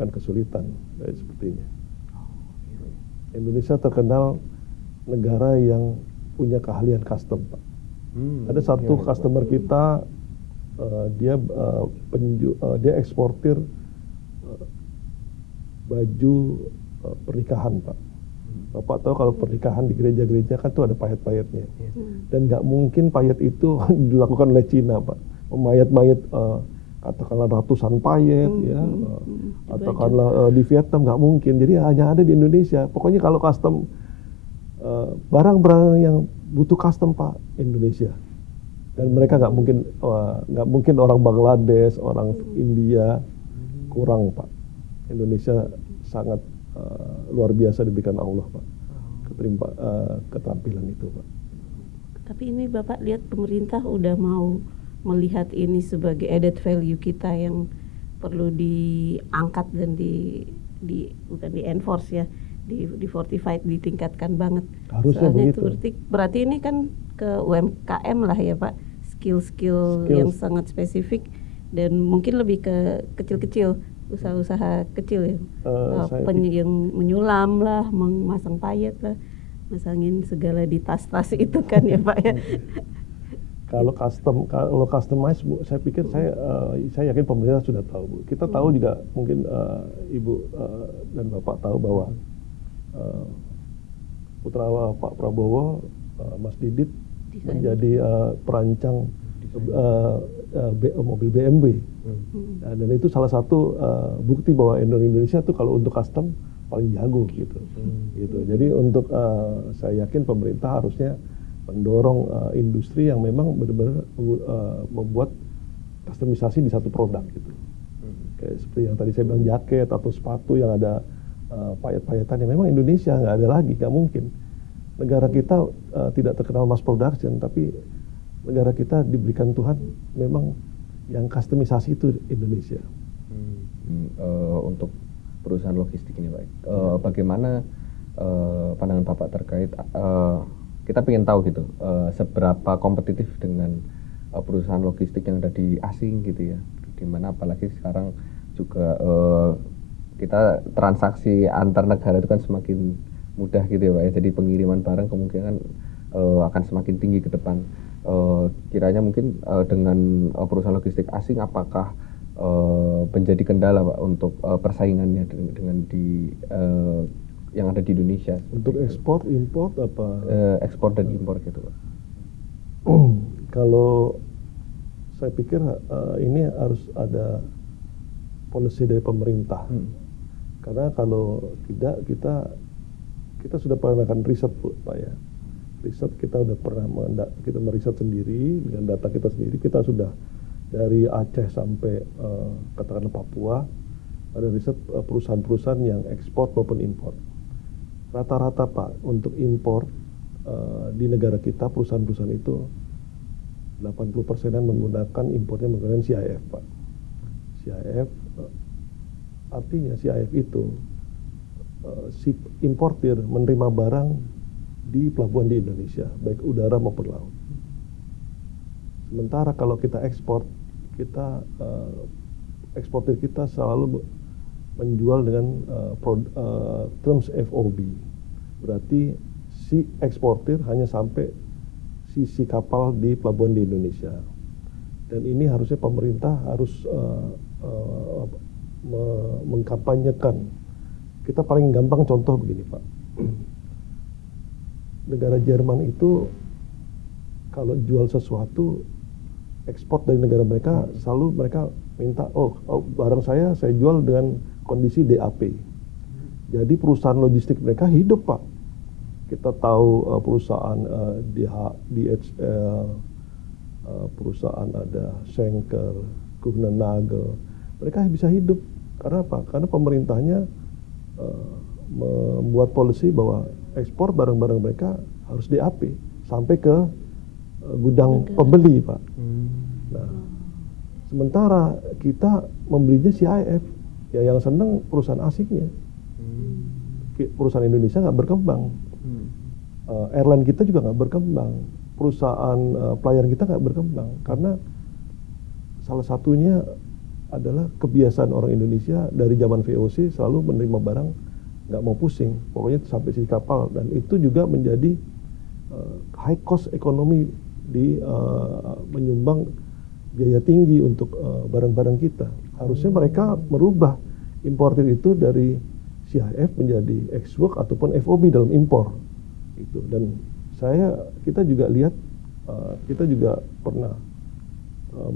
akan kesulitan sepertinya. Indonesia terkenal negara yang punya keahlian custom, Pak. Ada satu customer kita, dia eksportir baju pernikahan, Pak. Bapak tahu kalau pernikahan di gereja-gereja kan tuh ada payet-payetnya, dan nggak mungkin payet itu dilakukan oleh Cina, Pak. Memayet-mayet katakanlah ratusan payet, katakanlah di Vietnam nggak mungkin. Jadi hanya ada di Indonesia. Pokoknya kalau custom, barang-barang yang butuh custom, Pak, Indonesia. Dan mereka nggak mungkin orang Bangladesh, orang India, kurang, Pak. Indonesia sangat luar biasa diberikan Allah, Pak, keterampilan itu, Pak. Tapi ini Bapak lihat pemerintah udah mau melihat ini sebagai added value kita yang perlu diangkat dan bukan di enforce ya, di fortified, ditingkatkan banget. Harusnya Soalnya begitu. berarti ini kan ke UMKM lah ya Pak, skill yang sangat spesifik dan mungkin lebih ke kecil-kecil, usaha-usaha kecil ya, yang menyulam lah, memasang payet lah, masangin segala di tas-tas itu kan ya Pak ya. Kalau customize Bu, saya pikir saya yakin pemerintah sudah tahu Bu. Kita tahu juga mungkin Ibu dan Bapak tahu bahwa putra Pak Prabowo, Mas Didit menjadi perancang mobil BMW. Nah, dan itu salah satu bukti bahwa Indonesia tuh kalau untuk custom paling jago gitu. Jadi untuk saya yakin pemerintah harusnya mendorong industri yang memang benar-benar membuat customisasi di satu produk gitu. Kayak seperti yang tadi saya bilang, jaket atau sepatu yang ada payet-payetan yang memang Indonesia nggak ada lagi, nggak mungkin. Negara kita tidak terkenal mass production, tapi negara kita diberikan Tuhan memang yang customisasi itu Indonesia. Untuk perusahaan logistik ini Pak, bagaimana pandangan Bapak terkait kita ingin tahu gitu seberapa kompetitif dengan perusahaan logistik yang ada di asing gitu ya, dimana apalagi sekarang juga kita transaksi antar negara itu kan semakin mudah gitu ya Pak ya, jadi pengiriman barang kemungkinan akan semakin tinggi ke depan. Kiranya mungkin dengan perusahaan logistik asing apakah menjadi kendala Pak untuk persaingannya dengan yang ada di Indonesia? Untuk ekspor, import apa? Ekspor dan impor gitu Pak. Kalau saya pikir ini harus ada policy dari pemerintah. Karena kalau tidak kita sudah pernah melakukan riset Pak ya. Riset kita udah pernah kita meriset sendiri dengan data kita sendiri. Kita sudah dari Aceh sampai katakanlah Papua, ada riset perusahaan-perusahaan yang ekspor maupun impor. Rata-rata Pak untuk impor di negara kita perusahaan-perusahaan itu 80%-an menggunakan impornya menggunakan CIF Pak. CIF artinya CIF itu si importir menerima barang di pelabuhan di Indonesia baik udara maupun laut. Sementara kalau kita ekspor, eksportir kita selalu menjual dengan terms FOB. Berarti si eksportir hanya sampai sisi kapal di pelabuhan di Indonesia. Dan ini harusnya pemerintah harus mengkampanyekan. Kita paling gampang contoh begini Pak. Negara Jerman itu kalau jual sesuatu ekspor dari negara mereka selalu mereka minta barang saya jual dengan kondisi DAP. Jadi perusahaan logistik mereka hidup Pak. Kita tahu perusahaan DHL, perusahaan ada Schenker, Kuehne+Nagel, mereka bisa hidup. Karena apa? Karena pemerintahnya membuat policy bahwa ekspor barang-barang mereka harus DAP sampai ke gudang pembeli Pak. Nah, sementara kita membelinya CIF, ya yang seneng perusahaan asingnya. Perusahaan Indonesia nggak berkembang, airline kita juga nggak berkembang, perusahaan pelayaran kita nggak berkembang karena salah satunya adalah kebiasaan orang Indonesia dari zaman VOC selalu menerima barang nggak mau pusing, pokoknya sampai si kapal, dan itu juga menjadi high cost ekonomi menyumbang biaya tinggi untuk barang-barang kita. Harusnya mereka merubah importir itu dari CIF menjadi ex-work ataupun FOB dalam impor itu. Dan kita juga lihat, kita juga pernah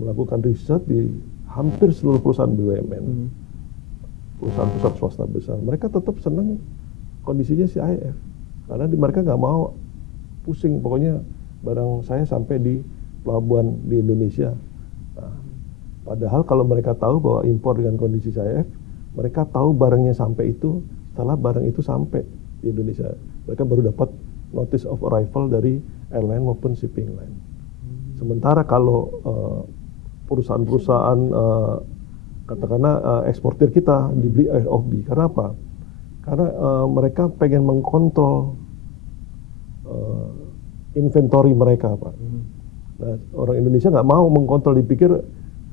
melakukan riset di hampir seluruh perusahaan BUMN, perusahaan swasta besar. Mereka tetap senang kondisinya CIF karena mereka nggak mau pusing, pokoknya barang saya sampai di pelabuhan di Indonesia. Nah, padahal kalau mereka tahu bahwa impor dengan kondisi CIF, mereka tahu barangnya sampai itu setelah barang itu sampai di Indonesia. Mereka baru dapat notice of arrival dari airline maupun shipping line. Sementara kalau perusahaan-perusahaan katakanlah eksportir kita dibeli FOB. Karena apa? Karena mereka pengen mengkontrol inventory mereka, Pak. Nah, orang Indonesia nggak mau mengkontrol, dipikir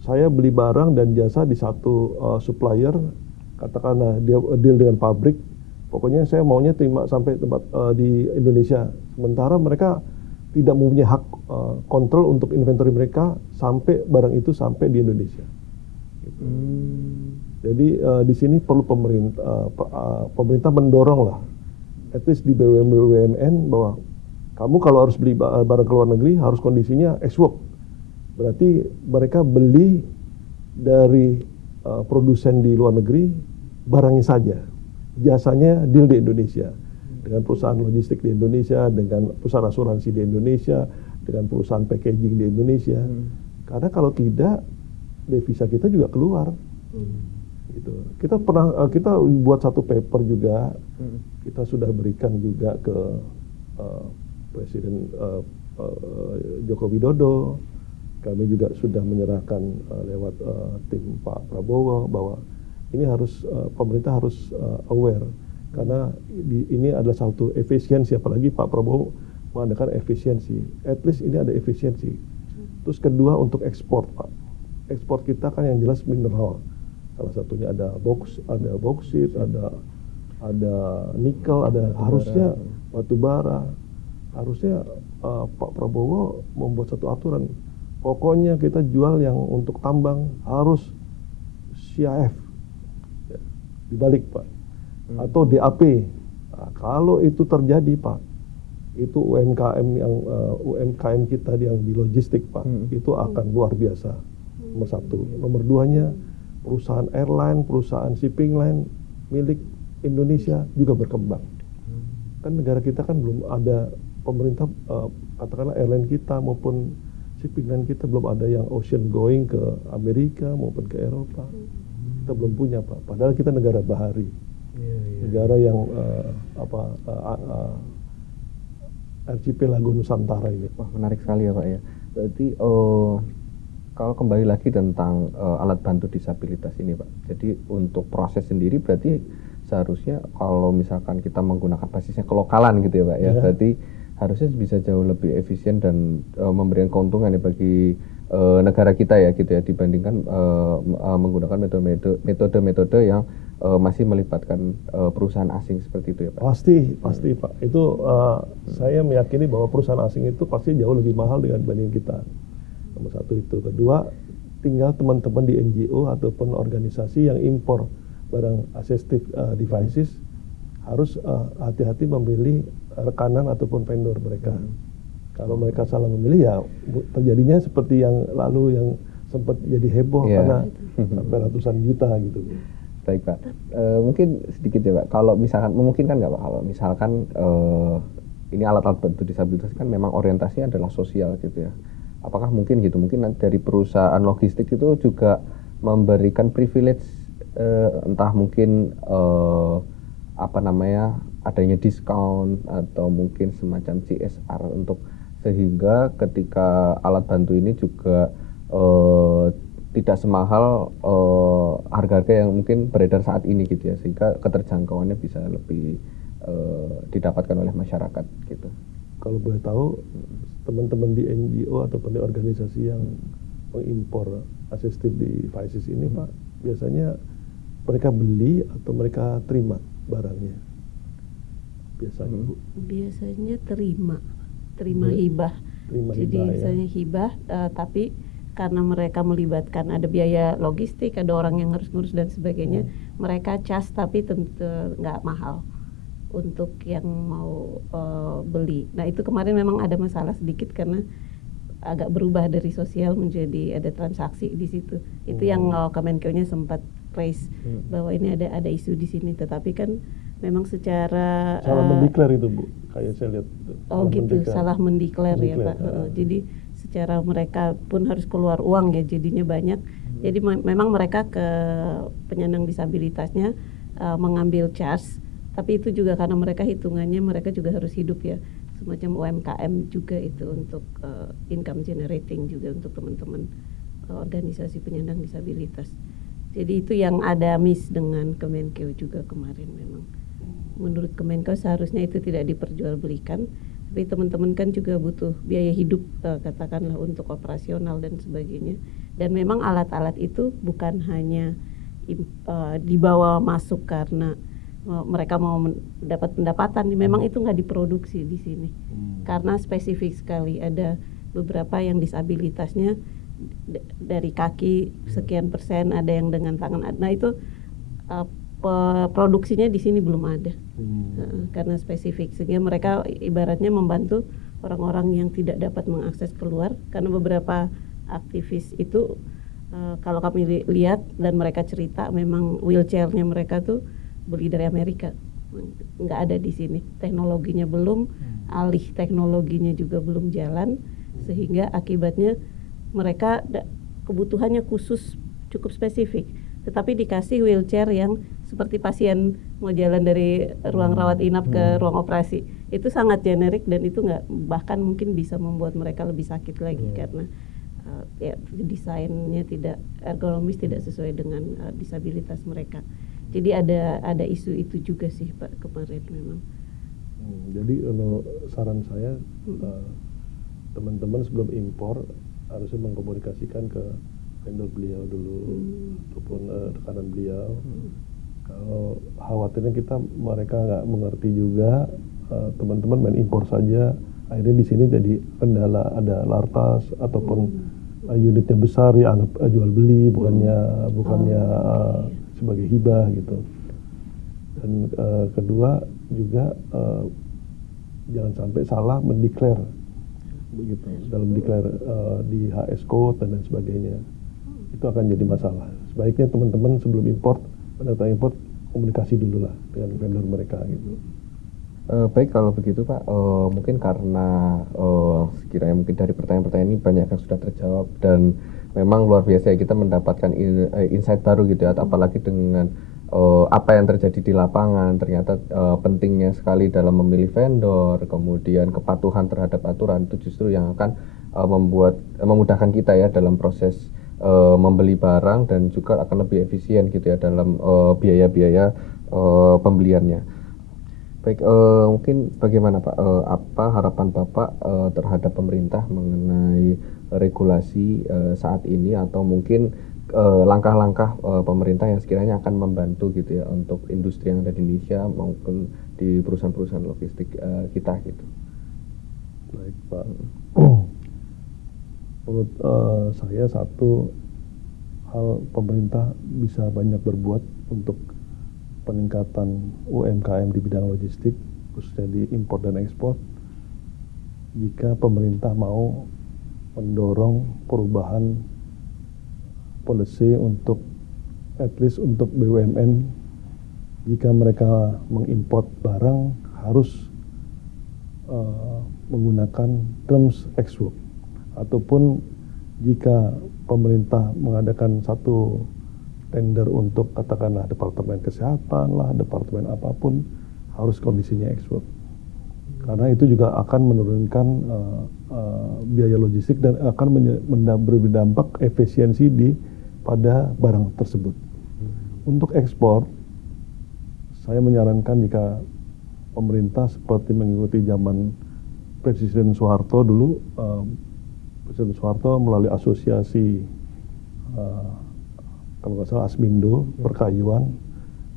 saya beli barang dan jasa di satu supplier, katakanlah dia deal dengan pabrik, pokoknya saya maunya terima sampai tempat di Indonesia. Sementara mereka tidak mempunyai hak kontrol untuk inventory mereka sampai barang itu sampai di Indonesia. Jadi di sini perlu pemerintah mendorong lah, at least di BUMN bahwa kamu kalau harus beli barang ke luar negeri harus kondisinya ex-work. Berarti mereka beli dari produsen di luar negeri barangnya saja, jasanya deal di Indonesia dengan perusahaan logistik di Indonesia, dengan perusahaan asuransi di Indonesia, dengan perusahaan packaging di Indonesia. Karena kalau tidak, devisa kita juga keluar. Gitu. Kita buat satu paper juga, kita sudah berikan juga ke Presiden Joko Widodo. Kami juga sudah menyerahkan lewat tim Pak Prabowo bahwa ini harus pemerintah harus aware, karena ini adalah satu efisiensi, apalagi Pak Prabowo mengadakan efisiensi. At least ini ada efisiensi. Terus kedua untuk ekspor, Pak. Ekspor kita kan yang jelas mineral. Salah satunya ada boksit, ada nikel, ada harusnya batu bara. Harusnya Pak Prabowo membuat satu aturan. Pokoknya kita jual yang untuk tambang harus CIF ya, dibalik, Pak, atau DAP. Nah, kalau itu terjadi, Pak, itu UMKM kita yang di logistik, Pak, itu akan luar biasa. Nomor satu. Nomor duanya, perusahaan airline, perusahaan shipping line milik Indonesia juga berkembang. Kan negara kita kan belum ada, pemerintah katakanlah airline kita maupun shipping line kita belum ada yang ocean going ke Amerika maupun ke Eropa. Kita belum punya, Pak. Padahal kita negara bahari, negara yang archipelago Nusantara ini. Wah, menarik sekali ya, Pak ya. Berarti kalau kembali lagi tentang alat bantu disabilitas ini, Pak. Jadi untuk proses sendiri berarti seharusnya kalau misalkan kita menggunakan basisnya kelokalan gitu ya, Pak ya. Berarti harusnya bisa jauh lebih efisien dan memberikan keuntungan ya bagi negara kita ya gitu ya, dibandingkan menggunakan metode-metode yang masih melibatkan perusahaan asing seperti itu ya, Pak. Pasti Pak. Itu saya meyakini bahwa perusahaan asing itu pasti jauh lebih mahal dibanding kita. Nomor satu itu. Kedua, tinggal teman-teman di NGO ataupun organisasi yang impor barang assistive devices harus hati-hati memilih rekanan ataupun vendor mereka. Kalau mereka salah memilih, ya terjadinya seperti yang lalu yang sempat jadi heboh karena sampai ratusan juta gitu. Baik, Pak. Mungkin sedikit ya, Pak. Kalau misalkan memungkinkan nggak, Pak, kalau misalkan ini alat-alat bantu disabilitas kan memang orientasinya adalah sosial gitu ya. Apakah mungkin gitu? Mungkin dari perusahaan logistik itu juga memberikan privilege, entah mungkin adanya diskon atau mungkin semacam CSR untuk sehingga ketika alat bantu ini juga tidak semahal harga-harga yang mungkin beredar saat ini gitu ya, sehingga keterjangkauannya bisa lebih didapatkan oleh masyarakat gitu. Kalau boleh tahu, teman-teman di NGO ataupun di organisasi yang mengimpor assistive devices ini, Pak, biasanya mereka beli atau mereka terima barangnya? Biasanya, Bu? Biasanya terima hibah. Jadi misalnya hibah, tapi karena mereka melibatkan ada biaya logistik, ada orang yang harus ngurus dan sebagainya, mereka cas tapi tentu nggak mahal untuk yang mau beli. Nah itu kemarin memang ada masalah sedikit karena agak berubah dari sosial menjadi ada transaksi di situ. Itu yang Kemenkeu-nya sempat raise bahwa ini ada isu di sini, tetapi kan memang secara salah mendeklar itu, Bu, kayak saya lihat. Salah mendeklar ya, Pak. Jadi secara mereka pun harus keluar uang ya, jadinya banyak. Jadi memang mereka ke penyandang disabilitasnya mengambil charge, tapi itu juga karena mereka hitungannya mereka juga harus hidup ya, semacam UMKM juga itu untuk income generating juga untuk teman-teman organisasi penyandang disabilitas. Jadi itu yang ada miss dengan Kemenkeu juga kemarin memang. Menurut Kemenkeu seharusnya itu tidak diperjualbelikan, tapi teman-teman kan juga butuh biaya hidup katakanlah untuk operasional dan sebagainya. Dan memang alat-alat itu bukan hanya dibawa masuk karena mereka mau mendapat pendapatan, memang itu nggak diproduksi di sini karena spesifik sekali. Ada beberapa yang disabilitasnya dari kaki sekian persen, ada yang dengan tangan. Nah itu produksinya di sini belum ada karena spesifik, sehingga mereka ibaratnya membantu orang-orang yang tidak dapat mengakses keluar. Karena beberapa aktivis itu kalau kami lihat dan mereka cerita, memang wheelchairnya mereka tuh beli dari Amerika, nggak ada di sini. Teknologinya belum, alih teknologinya juga belum jalan, sehingga akibatnya mereka kebutuhannya khusus cukup spesifik. Tetapi dikasih wheelchair yang seperti pasien mau jalan dari ruang rawat inap ke ruang operasi, itu sangat generik dan itu nggak, bahkan mungkin bisa membuat mereka lebih sakit lagi karena ya desainnya tidak ergonomis, tidak sesuai dengan disabilitas mereka. Jadi ada isu itu juga sih Pak kemarin memang. Jadi saran saya teman-teman sebelum impor harusnya mengkomunikasikan ke vendor beliau dulu ataupun rekanan beliau. Kalau khawatirnya mereka nggak mengerti juga, teman-teman main impor saja, akhirnya di sini jadi kendala, ada lartas ataupun unitnya besar ya anggap jual beli, bukannya sebagai hibah gitu. Dan kedua juga jangan sampai salah mendeklar begitu dalam declare di HS code dan lain sebagainya, itu akan jadi masalah. Sebaiknya teman-teman sebelum import, pendatang import, komunikasi dulu lah dengan vendor mereka gitu. Baik, kalau begitu Pak, mungkin karena sekiranya mungkin dari pertanyaan-pertanyaan ini banyak yang sudah terjawab dan memang luar biasa ya kita mendapatkan insight baru gitu ya, apalagi dengan apa yang terjadi di lapangan. Ternyata pentingnya sekali dalam memilih vendor, kemudian kepatuhan terhadap aturan itu justru yang akan memudahkan kita ya dalam proses membeli barang, dan juga akan lebih efisien gitu ya dalam biaya-biaya pembeliannya. Baik, mungkin bagaimana Pak, apa harapan Bapak terhadap pemerintah mengenai regulasi saat ini, atau mungkin langkah-langkah pemerintah yang sekiranya akan membantu gitu ya untuk industri yang ada di Indonesia maupun di perusahaan-perusahaan logistik kita gitu. Baik Pak, menurut saya satu hal, pemerintah bisa banyak berbuat untuk peningkatan UMKM di bidang logistik, khususnya di impor dan ekspor, jika pemerintah mau mendorong perubahan policy untuk at least untuk BUMN. Jika mereka mengimpor barang harus menggunakan terms ex work, ataupun jika pemerintah mengadakan satu tender untuk katakanlah departemen kesehatan lah, departemen apapun, harus kondisinya ex work. Karena itu juga akan menurunkan biaya logistik dan akan berdampak efisiensi pada barang tersebut. Untuk ekspor, saya menyarankan jika pemerintah seperti mengikuti zaman Presiden Soeharto dulu, Presiden Soeharto melalui asosiasi kalau nggak salah Asmindo Perkayuan,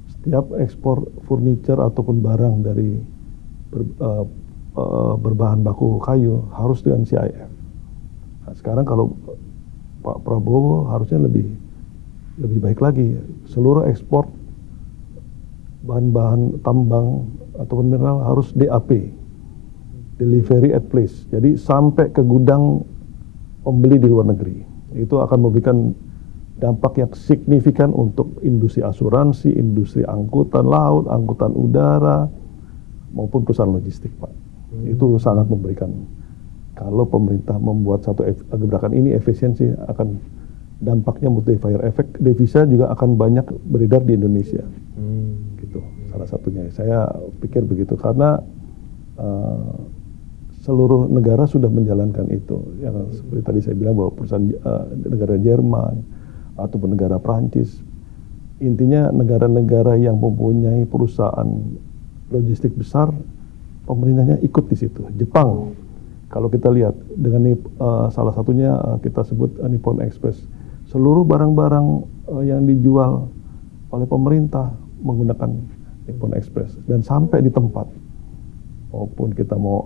setiap ekspor furniture ataupun barang dari berbahan baku kayu harus dengan CIF. Nah, sekarang kalau Pak Prabowo harusnya lebih baik lagi, seluruh ekspor bahan-bahan tambang ataupun mineral harus DAP, delivery at place. Jadi sampai ke gudang pembeli di luar negeri. Itu akan memberikan dampak yang signifikan untuk industri asuransi, industri angkutan laut, angkutan udara, maupun perusahaan logistik, Pak. Itu sangat memberikan. Kalau pemerintah membuat satu gebrakan ini efisiensi, akan dampaknya multiplier effect, devisa juga akan banyak beredar di Indonesia. Gitu, salah satunya. Saya pikir begitu, karena seluruh negara sudah menjalankan itu. Yang seperti tadi saya bilang bahwa perusahaan negara Jerman ataupun negara Prancis, intinya negara-negara yang mempunyai perusahaan logistik besar, pemerintahnya ikut di situ. Jepang, kalau kita lihat dengan salah satunya kita sebut Nippon Express, seluruh barang-barang yang dijual oleh pemerintah menggunakan Nippon Express dan sampai di tempat. Maupun kita mau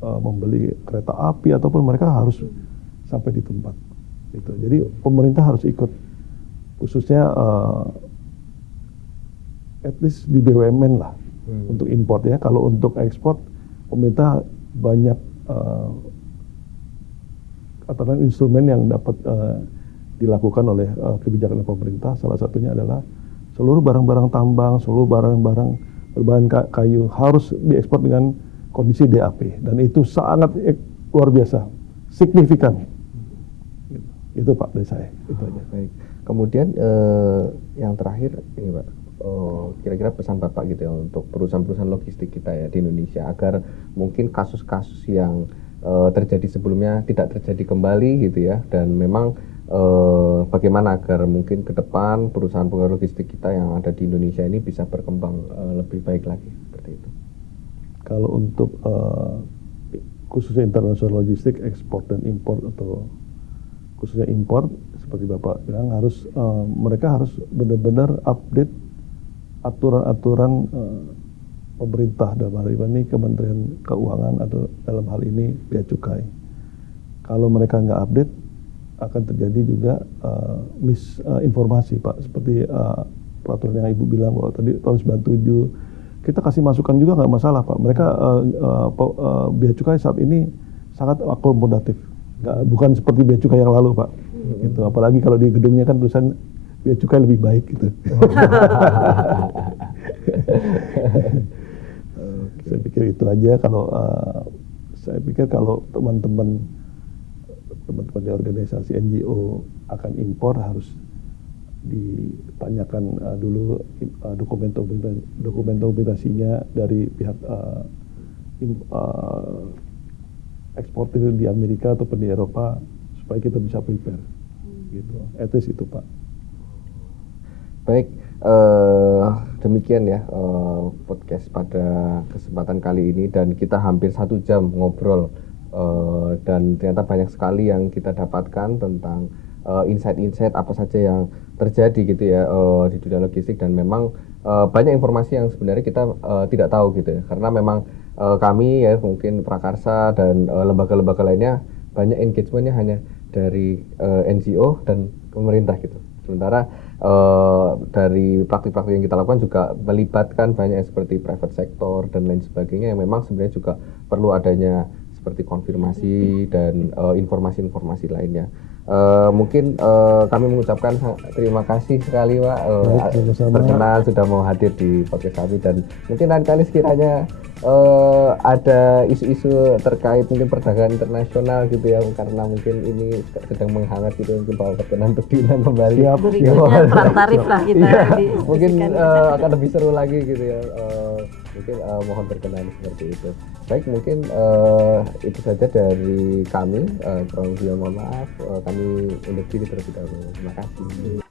membeli kereta api ataupun mereka harus sampai di tempat. Gitu. Jadi pemerintah harus ikut, khususnya at least di BUMN lah untuk import ya. Kalau untuk ekspor pemerintah banyak katakan instrumen yang dapat dilakukan oleh kebijakan pemerintah. Salah satunya adalah seluruh barang-barang tambang, seluruh barang-barang berbahan kayu harus diekspor dengan kondisi DAP, dan itu sangat luar biasa, signifikan. Itu Pak dari saya. Itu aja. Baik. Kemudian yang terakhir ini Pak, kira-kira pesan Bapak gitu ya untuk perusahaan-perusahaan logistik kita ya di Indonesia agar mungkin kasus-kasus yang terjadi sebelumnya tidak terjadi kembali gitu ya, dan memang bagaimana agar mungkin ke depan perusahaan-perusahaan logistik kita yang ada di Indonesia ini bisa berkembang lebih baik lagi seperti itu. Kalau untuk khususnya international logistik, ekspor dan impor, atau khususnya impor seperti Bapak bilang, mereka harus benar-benar update aturan-aturan pemerintah, dalam hal ini Kementerian Keuangan atau dalam hal ini Bea Cukai. Kalau mereka nggak update, akan terjadi juga misinformasi Pak, seperti peraturan yang Ibu bilang bahwa tadi tahun 97, kita kasih masukan juga nggak masalah Pak. Mereka Bea Cukai saat ini sangat akomodatif, bukan seperti Bea Cukai yang lalu Pak. Gitu. Apalagi kalau di gedungnya kan tulisan Bea Cukai lebih baik gitu. Saya pikir itu aja. Saya pikir kalau teman-teman di organisasi NGO akan impor, harus ditanyakan dulu dokumentasinya dari pihak eksportir di Amerika ataupun di Eropa, supaya kita bisa prepare. Gitu. At least itu Pak. Baik, demikian ya podcast pada kesempatan kali ini, dan kita hampir 1 jam ngobrol. Dan ternyata banyak sekali yang kita dapatkan tentang insight-insight apa saja yang terjadi gitu ya di dunia logistik, dan memang banyak informasi yang sebenarnya kita tidak tahu gitu ya, karena memang kami ya mungkin Prakarsa dan lembaga-lembaga lainnya banyak engagementnya hanya dari NGO dan pemerintah gitu. Sementara dari praktik-praktik yang kita lakukan juga melibatkan banyak seperti private sector dan lain sebagainya, yang memang sebenarnya juga perlu adanya seperti konfirmasi dan informasi-informasi lainnya. Mungkin kami mengucapkan terima kasih sekali Pak berkenan sudah mau hadir di podcast kami, dan mungkin lain kali sekiranya ada isu-isu terkait mungkin perdagangan internasional gitu ya, karena mungkin ini sedang menghangat gitu, mungkin Bapak berkenan untuk diundang kembali. Berikutnya perang tarif lah kita mungkin akan lebih seru lagi gitu ya. Mungkin mohon berkenan seperti itu. Baik, mungkin itu saja dari kami. Kurang lebih mohon maaf. Kami undur diri terlebih dahulu. Terima kasih.